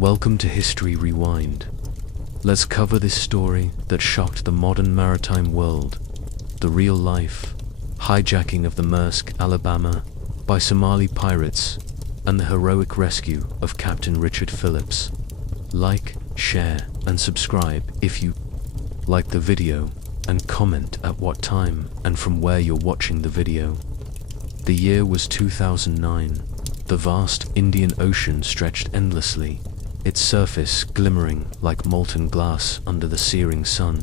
Welcome to History Rewind. Let's cover this story that shocked the modern maritime world, the real-life hijacking of the Maersk Alabama by Somali pirates and the heroic rescue of Captain Richard Phillips. Like, share, and subscribe if you like the video, and comment at what time and from where you're watching the video. The year was 2009. The vast Indian Ocean stretched endlessly, its surface glimmering like molten glass under the searing sun.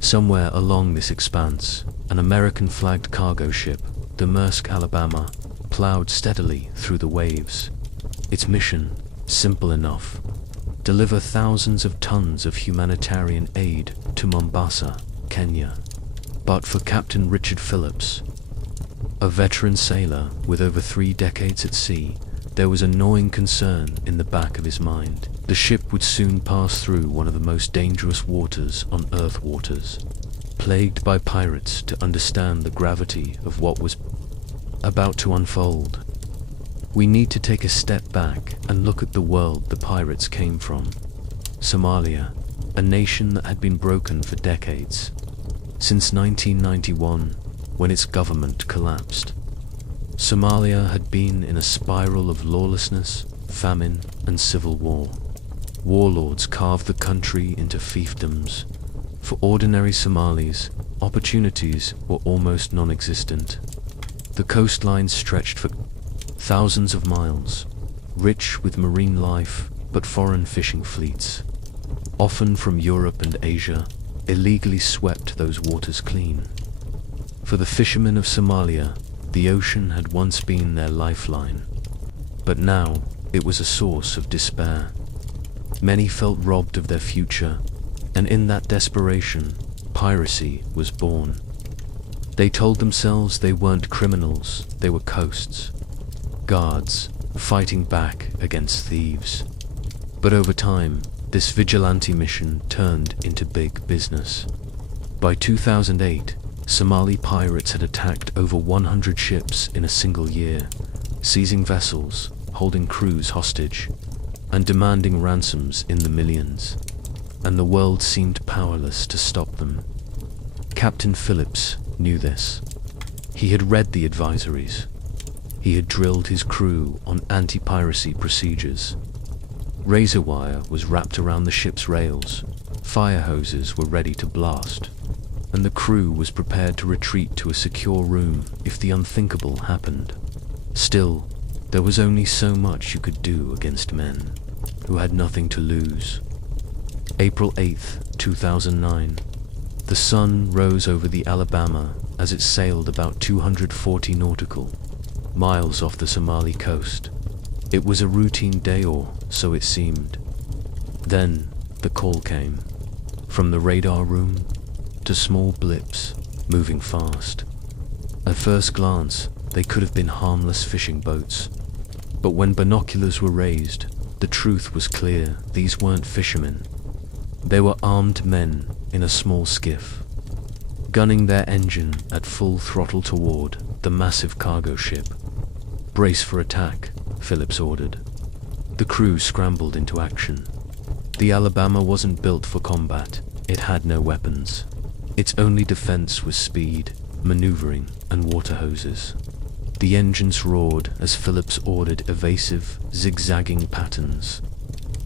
Somewhere along this expanse, an American-flagged cargo ship, the Maersk Alabama, plowed steadily through the waves. Its mission, simple enough: deliver thousands of tons of humanitarian aid to Mombasa, Kenya. But for Captain Richard Phillips, a veteran sailor with over 3 decades at sea, there was a gnawing concern in the back of his mind. The ship would soon pass through one of the most dangerous waters on Earth waters, plagued by pirates. To understand the gravity of what was about to unfold, we need to take a step back and look at the world the pirates came from. Somalia, a nation that had been broken for decades, since 1991, when its government collapsed. Somalia had been in a spiral of lawlessness, famine, and civil war. Warlords carved the country into fiefdoms. For ordinary Somalis, opportunities were almost non-existent. The coastline stretched for thousands of miles, rich with marine life, but foreign fishing fleets, often from Europe and Asia, illegally swept those waters clean. For the fishermen of Somalia, the ocean had once been their lifeline, but now it was a source of despair. Many felt robbed of their future, and in that desperation, piracy was born. They told themselves they weren't criminals, they were coast guards, fighting back against thieves. But over time, this vigilante mission turned into big business. By 2008, Somali pirates had attacked over 100 ships in a single year, seizing vessels, holding crews hostage, and demanding ransoms in the millions. And the world seemed powerless to stop them. Captain Phillips knew this. He had read the advisories. He had drilled his crew on anti-piracy procedures. Razor wire was wrapped around the ship's rails, fire hoses were ready to blast, and the crew was prepared to retreat to a secure room if the unthinkable happened. Still, there was only so much you could do against men who had nothing to lose. April 8, 2009. The sun rose over the Alabama as it sailed about 240 nautical miles off the Somali coast. It was a routine day, or so it seemed. Then the call came. From the radar room to small blips, moving fast. At first glance, they could have been harmless fishing boats. But when binoculars were raised, the truth was clear. These weren't fishermen. They were armed men in a small skiff, gunning their engine at full throttle toward the massive cargo ship. "Brace for attack," Phillips ordered. The crew scrambled into action. The Alabama wasn't built for combat. It had no weapons. Its only defense was speed, maneuvering, and water hoses. The engines roared as Phillips ordered evasive, zigzagging patterns,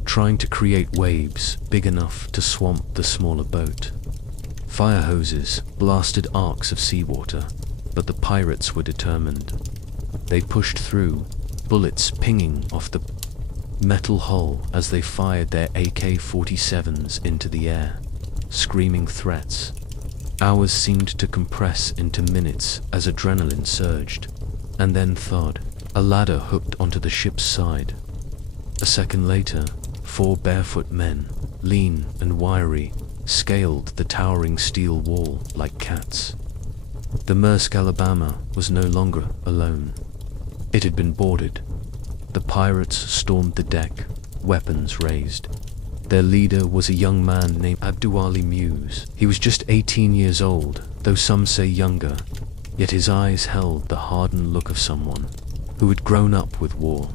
trying to create waves big enough to swamp the smaller boat. Fire hoses blasted arcs of seawater, but the pirates were determined. They pushed through, bullets pinging off the metal hull as they fired their AK-47s into the air, screaming threats. Hours seemed to compress into minutes as adrenaline surged, and then thud, a ladder hooked onto the ship's side. A second later, 4 barefoot men, lean and wiry, scaled the towering steel wall like cats. The Maersk Alabama was no longer alone. It had been boarded. The pirates stormed the deck, weapons raised. Their leader was a young man named Abduwali Muse. He was just 18 years old, though some say younger, yet his eyes held the hardened look of someone who had grown up with war.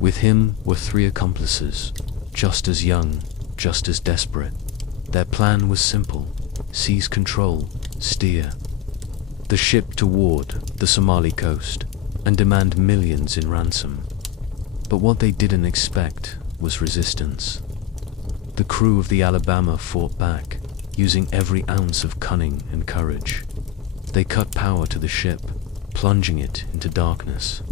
With him were 3 accomplices, just as young, just as desperate. Their plan was simple: seize control, steer the ship toward the Somali coast, and demand millions in ransom. But what they didn't expect was resistance. The crew of the Alabama fought back, using every ounce of cunning and courage. They cut power to the ship, plunging it into darkness.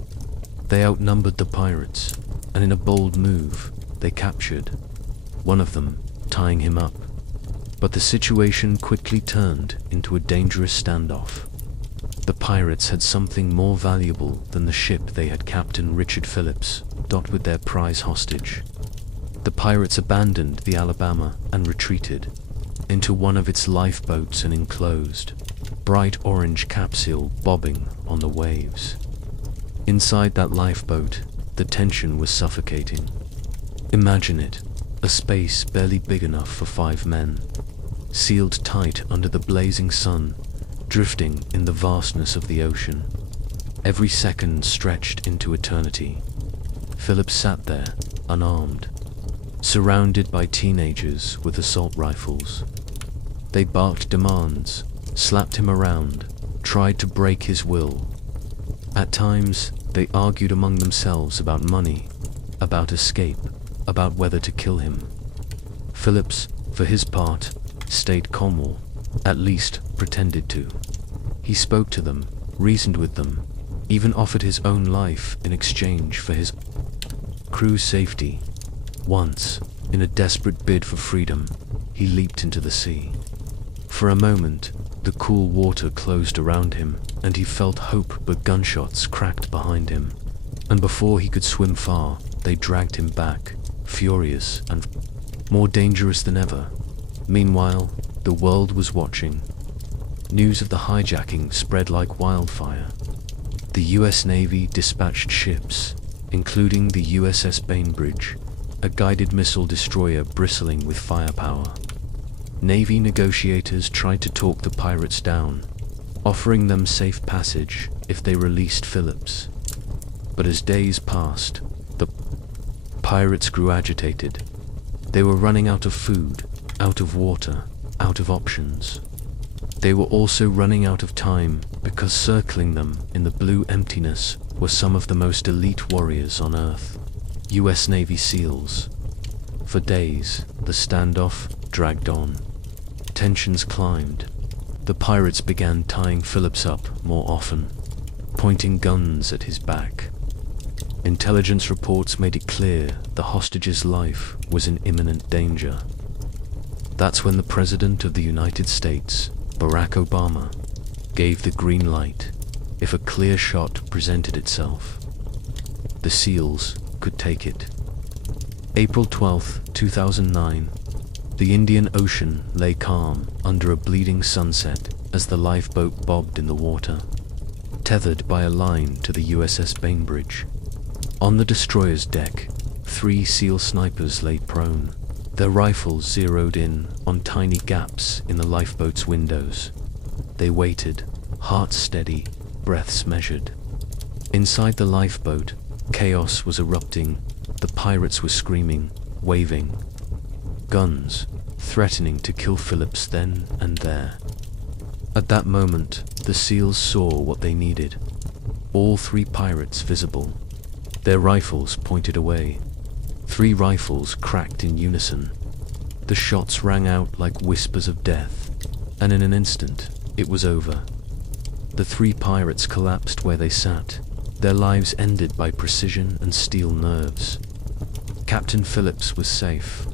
They outnumbered the pirates, and in a bold move, they captured one of them, tying him up. But the situation quickly turned into a dangerous standoff. The pirates had something more valuable than the ship they had. Captain Richard Phillips with their prize hostage. The pirates abandoned the Alabama and retreated into one of its lifeboats, an enclosed, bright orange capsule bobbing on the waves. Inside that lifeboat, the tension was suffocating. Imagine it, a space barely big enough for 5 men, sealed tight under the blazing sun, drifting in the vastness of the ocean. Every second stretched into eternity. Phillips sat there, unarmed, surrounded by teenagers with assault rifles. They barked demands, slapped him around, tried to break his will. At times, they argued among themselves about money, about escape, about whether to kill him. Phillips, for his part, stayed calm, at least pretended to. He spoke to them, reasoned with them, even offered his own life in exchange for his crew's safety. Once, in a desperate bid for freedom, he leaped into the sea. For a moment, the cool water closed around him, and he felt hope, but gunshots cracked behind him. And before he could swim far, they dragged him back, furious and more dangerous than ever. Meanwhile, the world was watching. News of the hijacking spread like wildfire. The US Navy dispatched ships, including the USS Bainbridge, a guided missile destroyer bristling with firepower. Navy negotiators tried to talk the pirates down, offering them safe passage if they released Phillips. But as days passed, the pirates grew agitated. They were running out of food, out of water, out of options. They were also running out of time, because circling them in the blue emptiness were some of the most elite warriors on Earth, US Navy SEALs. For days, the standoff dragged on. Tensions climbed. The pirates began tying Phillips up more often, pointing guns at his back. Intelligence reports made it clear the hostage's life was in imminent danger. That's when the President of the United States, Barack Obama, gave the green light if a clear shot presented itself. The SEALs could take it. April 12, 2009, the Indian Ocean lay calm under a bleeding sunset as the lifeboat bobbed in the water, tethered by a line to the USS Bainbridge. On the destroyer's deck, 3 SEAL snipers lay prone, their rifles zeroed in on tiny gaps in the lifeboat's windows. They waited, hearts steady, breaths measured. Inside the lifeboat, chaos was erupting. The pirates were screaming, waving guns, threatening to kill Phillips then and there. At that moment, the SEALs saw what they needed. All 3 pirates visible, their rifles pointed away. 3 rifles cracked in unison. The shots rang out like whispers of death, and in an instant, it was over. The 3 pirates collapsed where they sat, their lives ended by precision and steel nerves. Captain Phillips was safe.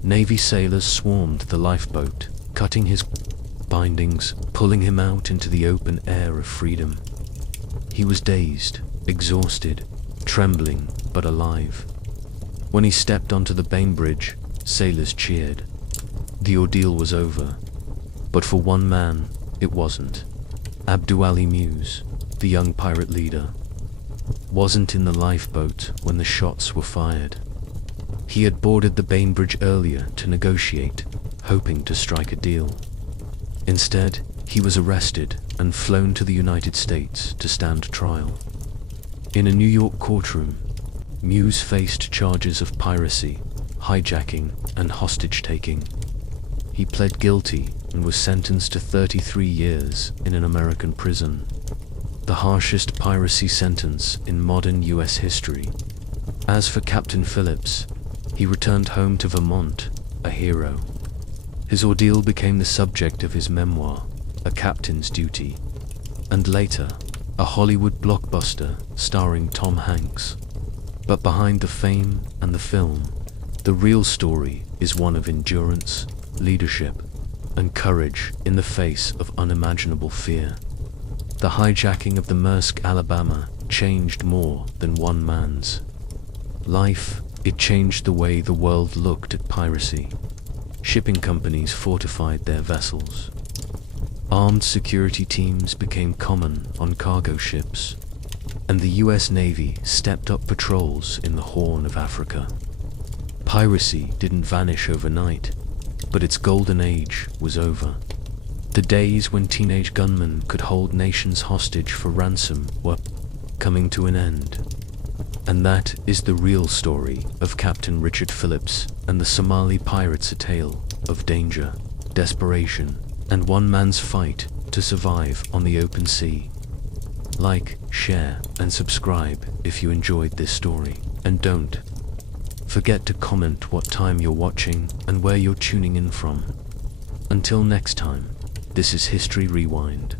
Navy sailors swarmed the lifeboat, cutting his bindings, pulling him out into the open air of freedom. He was dazed, exhausted, trembling, but alive. When he stepped onto the Bainbridge, sailors cheered. The ordeal was over. But for one man, it wasn't. Abduwali Muse, the young pirate leader, wasn't in the lifeboat when the shots were fired. He had boarded the Bainbridge earlier to negotiate, hoping to strike a deal. Instead, he was arrested and flown to the United States to stand trial. In a New York courtroom, Muse faced charges of piracy, hijacking, and hostage-taking. He pled guilty and was sentenced to 33 years in an American prison, the harshest piracy sentence in modern US history. As for Captain Phillips, he returned home to Vermont, a hero. His ordeal became the subject of his memoir, A Captain's Duty, and later, a Hollywood blockbuster starring Tom Hanks. But behind the fame and the film, the real story is one of endurance, leadership, and courage in the face of unimaginable fear. The hijacking of the Maersk Alabama changed more than one man's life. It changed the way the world looked at piracy. Shipping companies fortified their vessels. Armed security teams became common on cargo ships, and the US Navy stepped up patrols in the Horn of Africa. Piracy didn't vanish overnight, but its golden age was over. The days when teenage gunmen could hold nations hostage for ransom were coming to an end. And that is the real story of Captain Richard Phillips and the Somali pirates, a tale of danger, desperation, and one man's fight to survive on the open sea. Like, share, and subscribe if you enjoyed this story, and don't forget to comment what time you're watching and where you're tuning in from. Until next time, this is History Rewind.